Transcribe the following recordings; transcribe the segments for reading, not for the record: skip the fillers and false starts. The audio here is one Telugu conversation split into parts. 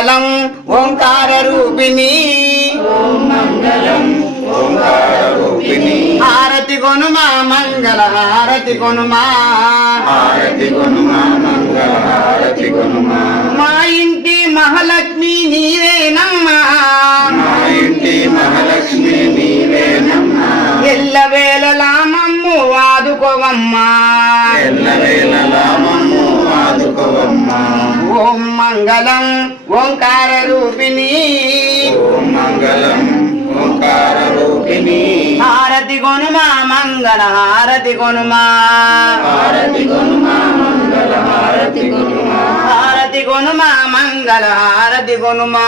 మంగళం ఓంకార రూపిణి హారతి కొనుమా మంగళ హారతి కొనుమా మా ఇంటి మహాలక్ష్మి నీవేనమ్మా ఎల్లవేళలా మమ్ము ఆదుకోవమ్మా ఓం మంగళం ఓంకార రూపిణి హారతి కొనుమా మంగళ హారతి కొనుమా హారతి కొనుమా మంగళ హారతి కొనుమా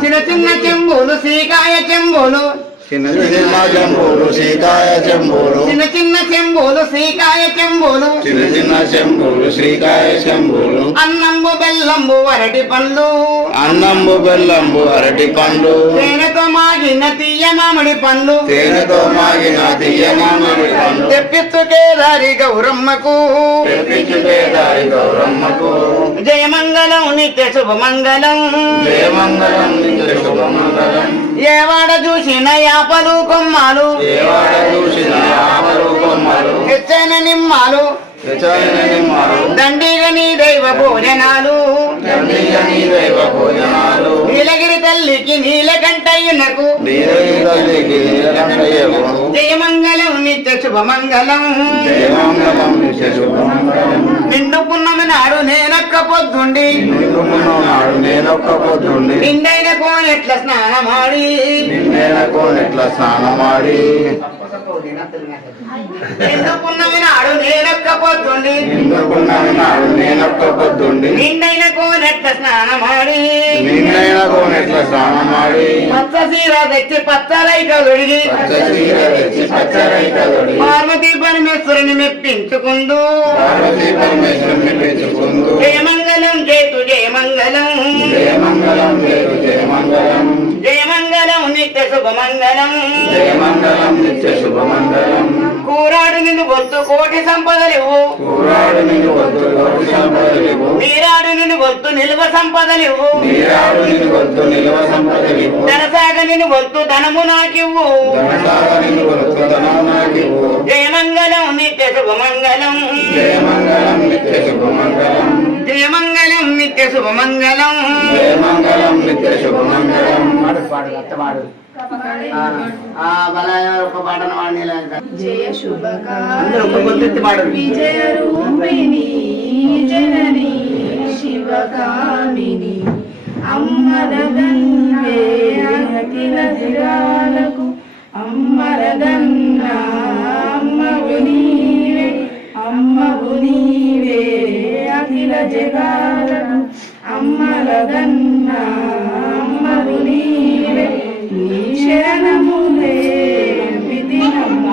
చిన్న చిన్న చెంబులు శ్రీకాయ చెంబులు చిన్న చిన్న చెంబులు శ్రీకాయ చెంబులు చిన్న చిన్న చెంబులు శ్రీకాయ చెంబులు చిన్న చిన్న చెంబులు శ్రీకాయ చెంబులు అన్నంబు బెల్లంబు అరటి పండ్లు అన్నంబు బెల్లంబు అరటి పండ్లు తేనెతో మాగిన తీయ మామిడి పండ్లు తేనెతో మాగిన తీయ మామిడి పండ్లు తెప్పించుకే దారి గౌరమ్మకు తెప్పించుకేదారి గౌరమ్మకు జయమంగళం నిత్య శుభమంగళం జయమంగళం నిత్య శుభమంగళం ఏవాడ చూసిన యాపలు కొమ్మాలు ఏవాడ చూసిన ఆమరు కొమ్మలు హెచ్చైన నిమ్మాలు హెచ్చైన నిమ్మలు దండిగ నీ దైవ భోజనాలు దండిగ నీ దైవ భోజనాలు నీలగిరి తల్లికి నీలకంఠయ్యనకు నీలగిరి తల్లికి నీలకంఠయ్యకు జయమంగళం నిత్య శుభమంగళం జయమంగళం నిత్య శుభమంగళం నిండు పున్నమి నాడు నేనొక్క పొద్దుండి నిండుకున్నాడు నేనొక్క పొద్దుండి నిండైన కోనెట్ల స్నానమాడి నిండైన కోనెట్ల స్నానమాడి నిండు పున్నమి నాడు నేనొక్క పొద్దుండి నిండుకున్నాడు నేనొక్క పొద్దుండి నిండైన కోనెట్ల స్నానమాడి నిండైన కోనెట్ల స్నానమాడి పచ్చ సీర తెచ్చి పచ్చలైక దొడిగి పచ్చ చీర తెచ్చి పచ్చరైక తొడిగి పార్వతీ పరమేశ్వరుని మెప్పించుకుందు పార్వతీ పరమేశ్వరుని పెంచుకుందు జయమంగళం చేతు జయమంగళం జయమంగళం లేదు జయమంగళం జయమంగళం నిత్య శుభమంగళం జయమంగళం నిత్య శుభమంగళం కూరాడు నిన్ను గొంతు కోటి సంపదలివు కూరాడు నిన్ను వద్దు లోటు సంపదలివు నీరాడు నిన్ను గొంతు నిల్వ సంపదలివు నీరాడు నిన్ను వద్దు నిల్వ సంపదలివు ధనసాగ నిన్ను గొంతు ధనము నాకివ్వు ధనసాగ నిన్ను వద్దు ధనము నాకివ్వు జయమంగళం నిత్య శుభమంగళం జయమంగళం నిత్య శుభమంగళం జయమంగళం నిత్య శుభమంగళం జయమంగళం నిత్య శుభమంగళం ఒక పాటను వాడిని జయ అందరూ ఒక గొంతెత్తి పాడరు. విజయ రూపిణి జనని శివకామిని అమ్మరదన్వే అఖిల జగాలకు అమ్మరదన్న అమ్మవు నీవే అమ్మవు నీవే అఖిల జగాలకు అమ్మరదన్న అమ్మవు నీవే నీ శరణములే విధినమ్మ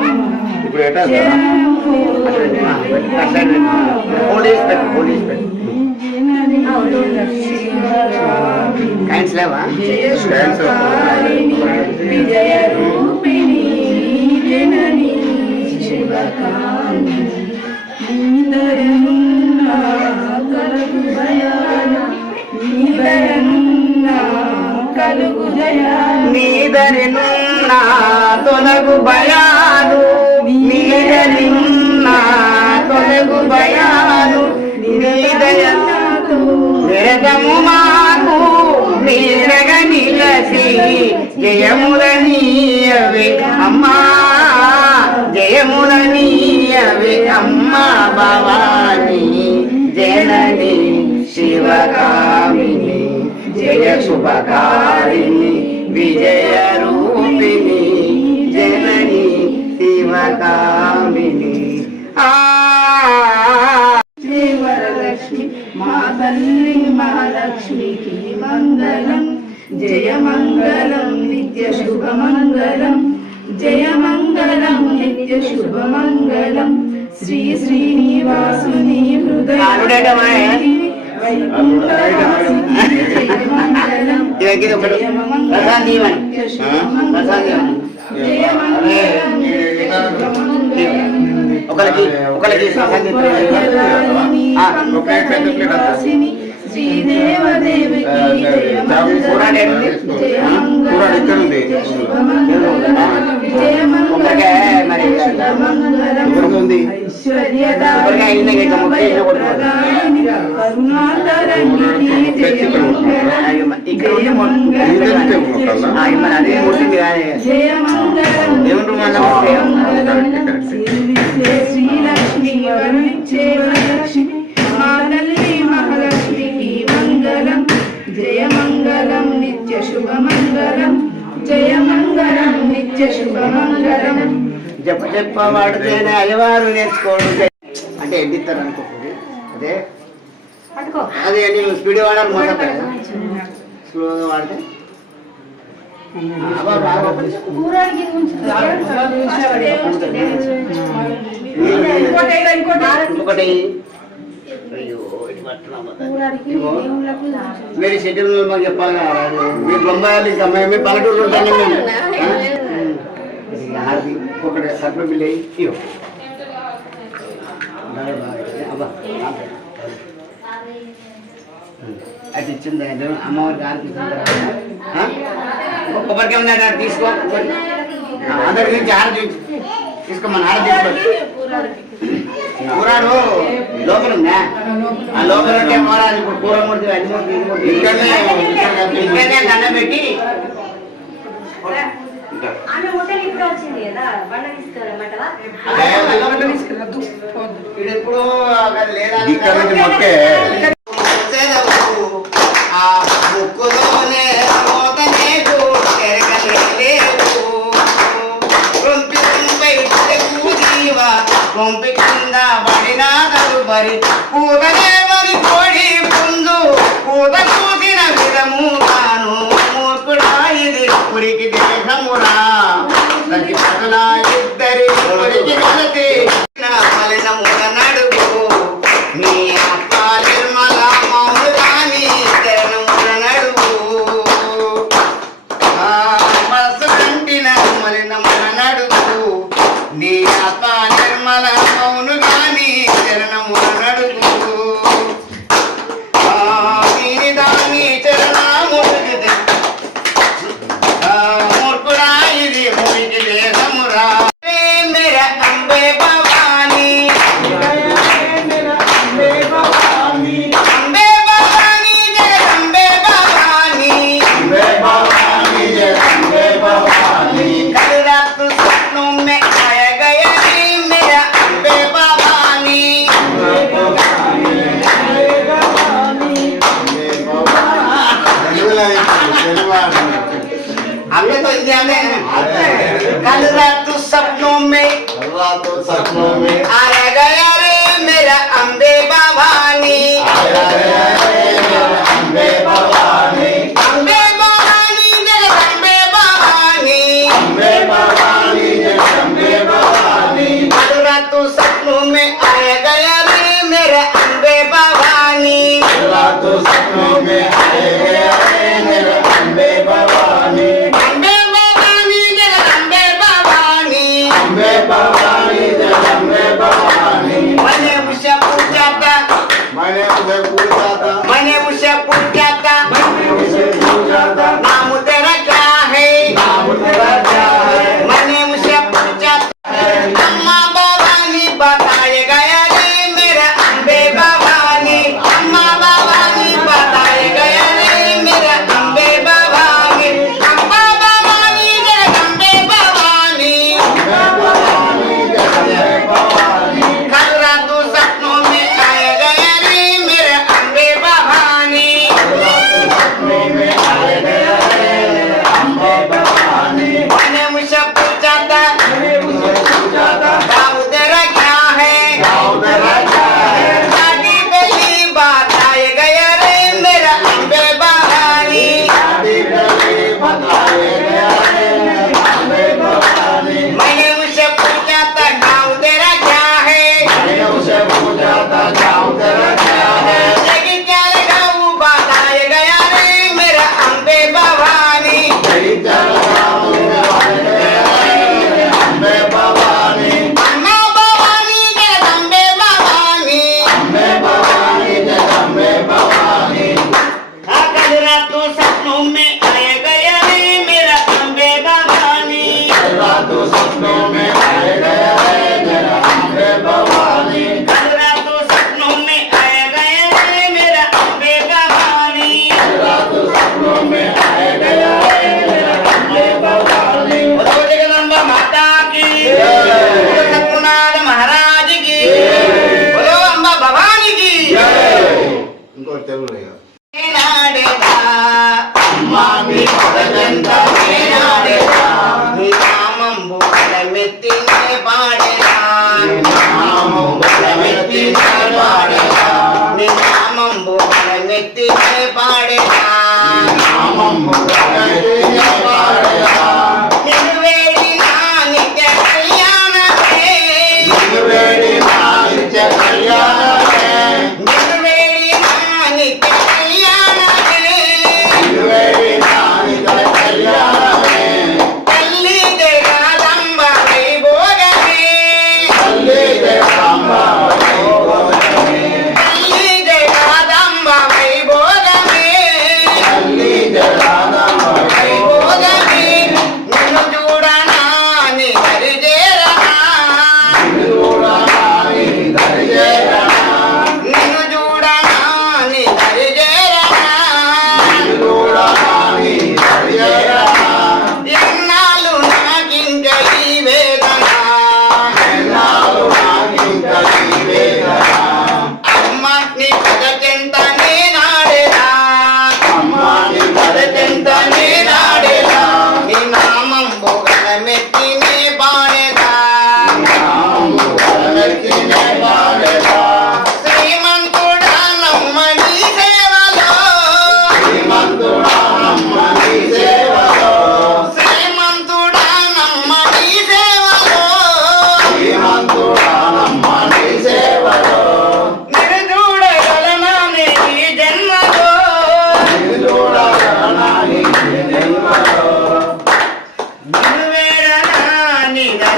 విజయ రూపిణి జనని శివకామిని నీదయనున్న కలుగు జయాన నీదయనున్న కలుగు జయాన నీదరినున్న తొలగు భయాలు నీదరినున్న తొలగు భయాలు నీదయను విరగము మాకు నీరగ నిలసి జయములనీయవే అమ్మా జయములనీయవే అమ్మా భవాని జనని శివకామిని జయ శుభకారిణి విజయ రూపిణి జనని శివకామిని వరలక్ష్మి మా తల్లి మహాలక్ష్మికి మంగళం జయ మంగళం నిత్య శుభమంగళం జయ మంగళం నిత్య శుభమంగళం శ్రీ శ్రీనివాసుని హృదయ ఒకరికి పంకజనివాసిని శ్రీదేవదేవికి జయ మంగళం జయ మంగళం నిత్య శుభమంగళం జయ మంగళం ఐశ్వర్యదాయిని భయప్రదాయిని కరుణాతరంగిణి జయ మంగళం జయ మంగళం జయ మంగళం శ్రీలక్ష్మి వరుణించే వరలక్ష్మి మా తల్లి మహాలక్ష్మికి మంగళం జయ మంగళం నిత్య శుభమంగళం జయ మంగళం నిత్య శుభమంగళం. చెప్ప చెప్ప వాడితేనే అయ్యవారు నేర్చుకోడు అంటే ఎడ్డిస్తారు అనుకోండి. అదే అదే నేను స్పీడ్ వాడాలి మొదట స్లోగా వాడితే ఇంకొకటి మీరు షెడ్యూల్ మాకు చెప్పాలి కదా. మీ బొమ్మాయిలు ఇంకా మేము పల్లెటూరు ఉంటాను ఒకటి సర్ప బిల్లు అది ఇచ్చింది అమ్మవారికి ఆర్పించిన తర్వాత కొబ్బరికాయ ఉన్నాయి దాన్ని తీసుకో. అందరి నుంచి ఆడ తీసుకోమని ఆడ తీసుకో. కూరాడు లోపల ఉందా? ఆ లోపల ఉంటే కూరాడు. ఇప్పుడు కూర మూర్తి అది మూర్తి ఇక్కడనే దండం పెట్టి ఇప్పుడు మొక్కే ఆ ముక్కులోనే మోతనే కొంపి కింద పడినా తదుపరి కూతనే మరి కోడి పుంజు కూత కూసిన విధము తాను మూర్ఖుడా ఇది పురికి దేశమురా ప్రతి పగల ఇద్దరి పురికి కలిసి మలినముల నడుపు నీ అప్ప నిర్మల మౌను రాని తెరనముల నడుపు మనసు కంటిన మలినముల నడుపు నీ అప్ప నిర్మల మౌను గాని చరణముల నడుపు దీని దాని చరణముడిది మూర్ఖుడా ఇది మురికి దేశమురా మేర అంబే భవాని అంబే భవాని జగదంబే భవాని कल रात सपनों में आया गया मेरा अंबे भवानी हमने तो इंडिया में कल रात सपनों में आया गया रे मेरा अंबे भवानी अंबे भवानी जगदम्बे भवानी कल रात सपनों में आया गया रे मेरा अंबे भवानी अंबे भवानी जगदम्बे भवानी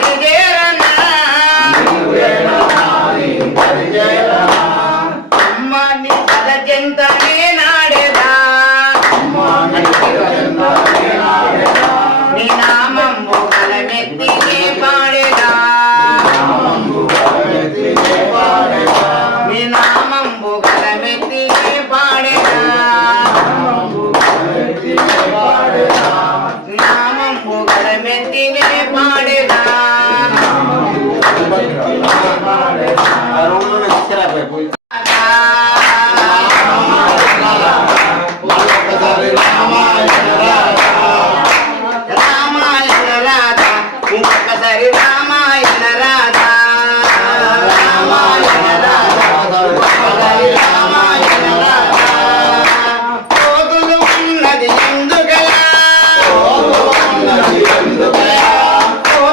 దరి చేరనా అమ్మ నీ పదకెంతనే నాడేదా నీ నామంబు కలమెత్తినే పాడేదా నీ నామంబు కలమెత్తినే పాడేదా నామంబు కలమెత్తినే పాడేదా రామాయణ రాధ ఇంకొకసారి రామాయణ రాధ రామాయణ రాధ ఇంకొకసారి రామాయణ రాధ కోతులు ఉన్నది ఎందుకలా కోతులు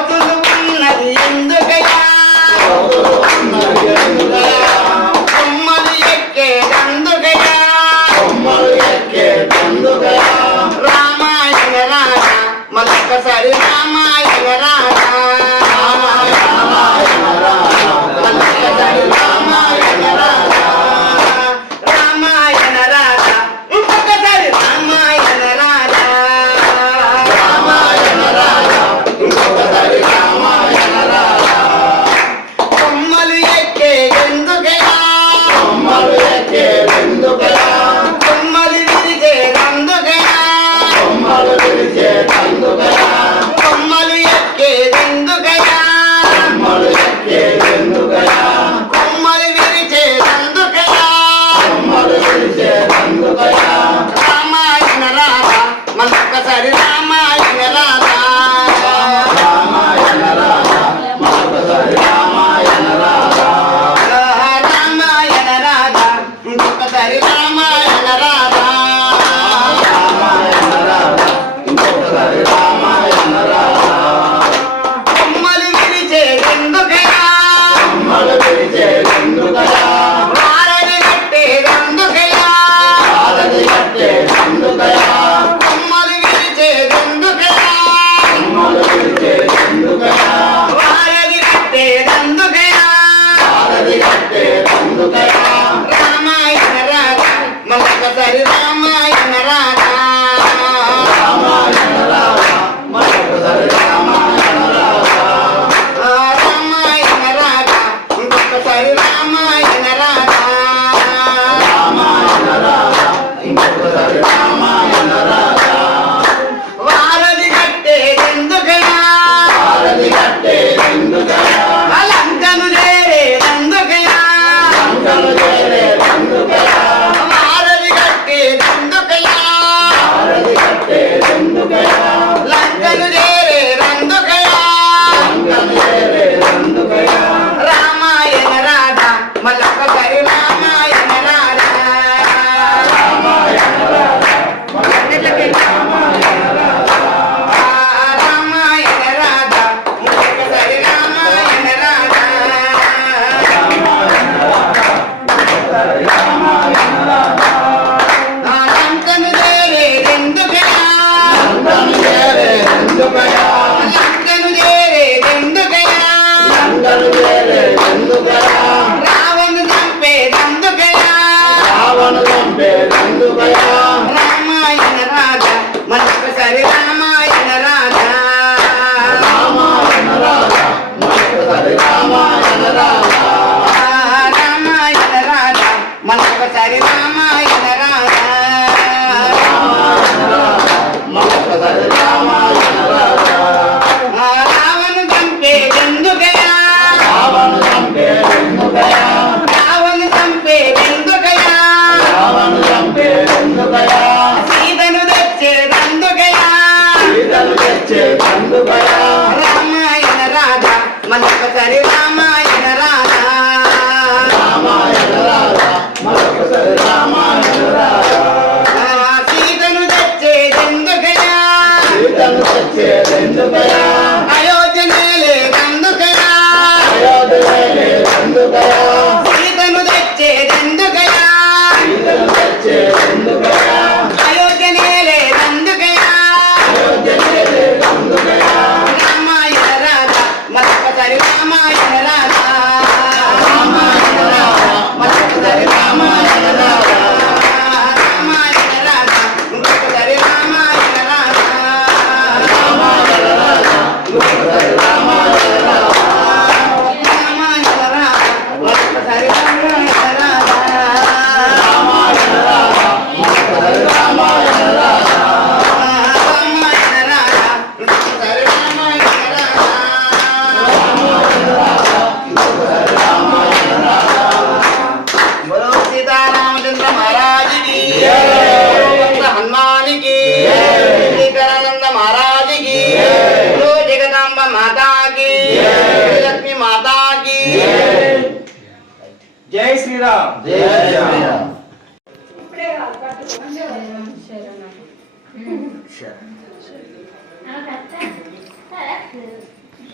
శ్రీరామ్. జై శ్రీరామ్.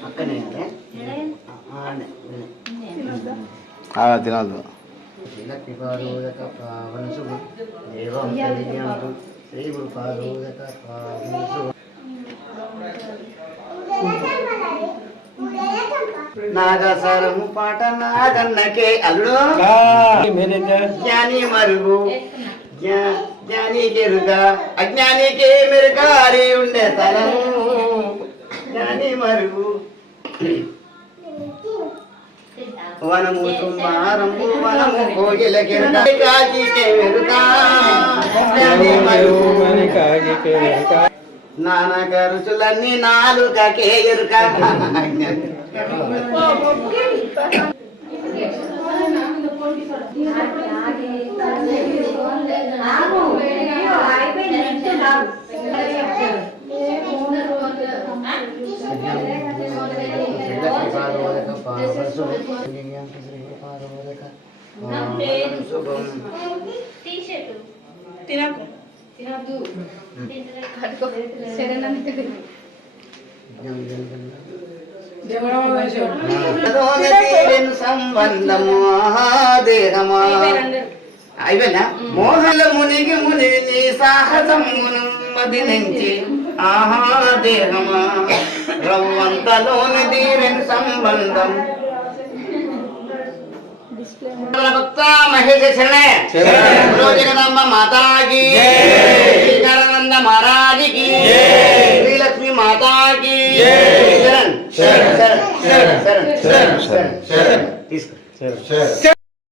అక్కనే తినద్దు. శ్రీలక్ష్మీపాదోదక పావన శుభ దేవం కళ్యాణం శ్రీ గురుపాదోదక పావన శుభ నాగసరము పాట నాగన్నకే అల్లుడు జ్ఞాని మరుగు జ్ఞాని కెరుక అజ్ఞానికే మెరుగారి ఉండే తలము జ్ఞాని మరుగు వనము సుమారము వనము కోగిల కెరుక కాకికే మెరుక జ్ఞాని మరుగు నానక రుచులన్నీ నాలుకకే ఎరుక సంబంధము దేహమా అయిపోయినా మోహల మునిగి మునిగి నీ సాహసమును మదినించి ఆహా దేహమా రవ్వంతలోని దీవెన్ సంబంధం భక్త మహేష శరణే జగదమ్మ మాతాకి శ్రీకరానంద మహారాజుకి శ్రీలక్ష్మి మాతాకి శరణ్ శరణ్ శరణ్ శరణ్ శరణ్ శరణ్ తీసుకో